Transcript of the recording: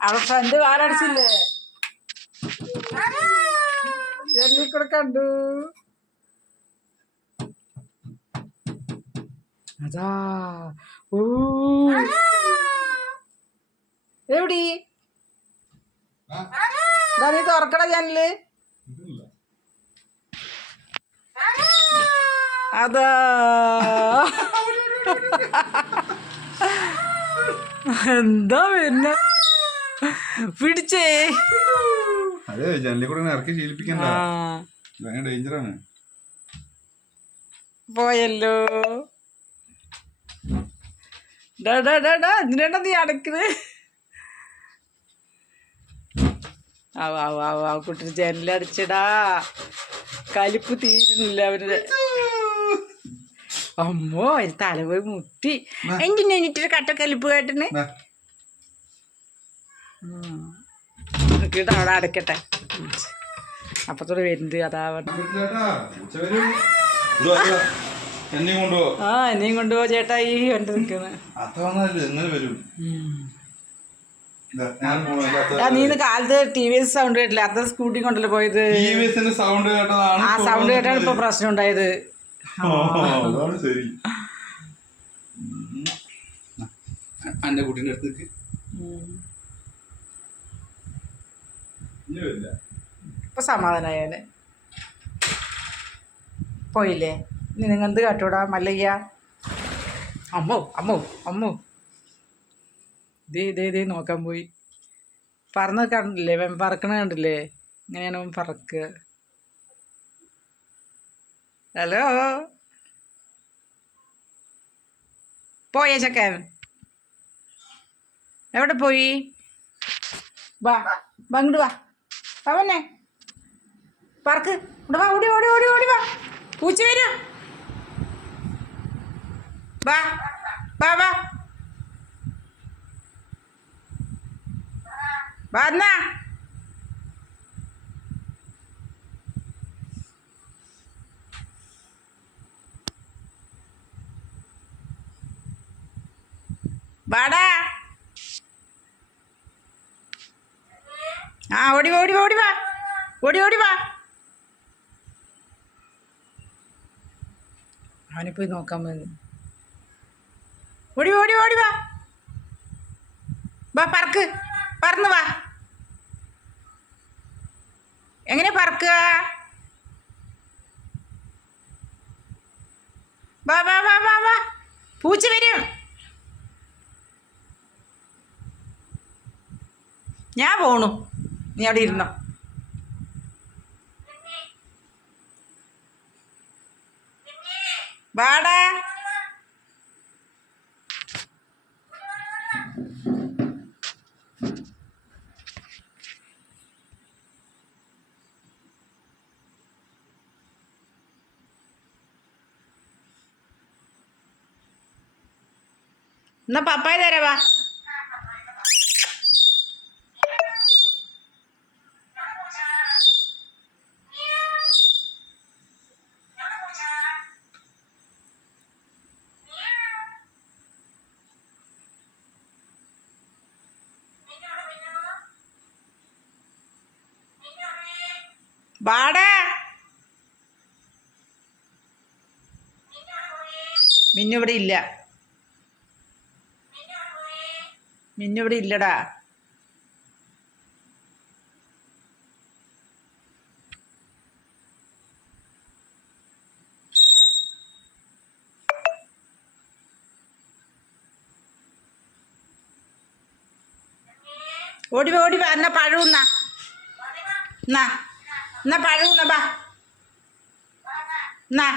അവളെ ഫ്രണ്ട് വാരടിച്ചില്ലേ കൂടെ കണ്ടു. അതാ. ഇതാ നീ തുറക്കട ജനൽ അതാ. എന്താ പിന്നെ പിടിച്ചേ. അതെ ജനലിൽ കൂടെ ഇറക്കി ശീലിപ്പിക്കണ്ട. ഭയങ്കര ഡേഞ്ചറാണ് പോയല്ലോ. എന്തിനാ നീ അടക്കുന്നത് ആവ് ആവ് ആവ് ആവ് കുട്ടി ജനലടിച്ചടാ കലിപ്പ് തീരുന്നില്ല അവരുടെ. അമ്മോ അതിന് തല മുട്ടി. എനിട്ടൊരു കട്ട കലിപ്പ് കേട്ടിന് നോക്കിയിട്ട് അവിടെ അടക്കട്ടെ അപ്പത്തോടെ വരുന്നത് അതാ പറഞ്ഞെ. ചേട്ടാ, ഉച്ച വരും. ഇതോ, ഇതോ, എന്നെയും കൊണ്ടുപോ. ആ എന്നെയും കൊണ്ടുപോ ചേട്ടാ ഈ കണ്ടു നിൽക്കുന്നത് നീ ഇന്ന് കാലത്ത് ടി വി എസ് സൗണ്ട് കേട്ടില്ല? അത്ര സ്കൂട്ടി കൊണ്ടല്ലോ പോയത്? ആ സൗണ്ട് കേട്ടാണ് ഇപ്പൊ പ്രശ്നം ഉണ്ടായത്. എന്റെ കുട്ടീന്റെ അടുത്തേക്ക് ഇനി വരില്ല ഇപ്പൊ സമാധാനായാൽ പോയില്ലേ? നിങ്ങൾ എന്ത് കാട്ടൂടാ മല്ലയ്യ. അമ്മോ അമ്മോ അമ്മോ. ദേ ദേ ദേ നോക്കാൻ പോയി. പറന്ന് കണ്ടില്ലേ? വെമ്പ പറക്കണ കണ്ടില്ലേ? ഇങ്ങനെയാണ് അവൻ പറക്കുക ഹലോ? പോയേ ചക്കൻ. എവിടെ പോയി? വാ വാ വാ. അവനെ പറക്ക്. ഇവിടെ വാ ഓടി ഓടി ഓടി ഓടി വാ. പൂച്ച വരും. വാ വാ വാ. വന്ന വാടാ. ആ ഓടി ഓടി ഓടി വാ. ഓടി ഓടി വാ. അവനെ പോയി നോക്കാൻ പോയി ഓടി ഓടി ഓടി വാ. വാ പറക്ക്. പറന്ന് വാ. എങ്ങനെ പറക്കുക? വാ വാ വാ വാ വാ. പൂച്ച വരും. ഞാൻ പോണു. നീ അവിടെ ഇരുന്നോ. വാടാ. എന്നാ പപ്പായ തരാ വാടാ. മിന്നിവിടെ ഇല്ല. മിന്നിവിടെ ഇല്ലടാ. ഓടിവ ഓടിവ. എന്നാ പഴവുന്നാ. എന്നാ. പഴവുന്നാ എന്നാ എന്നാ പഴവുന്ന ബാ എന്നാ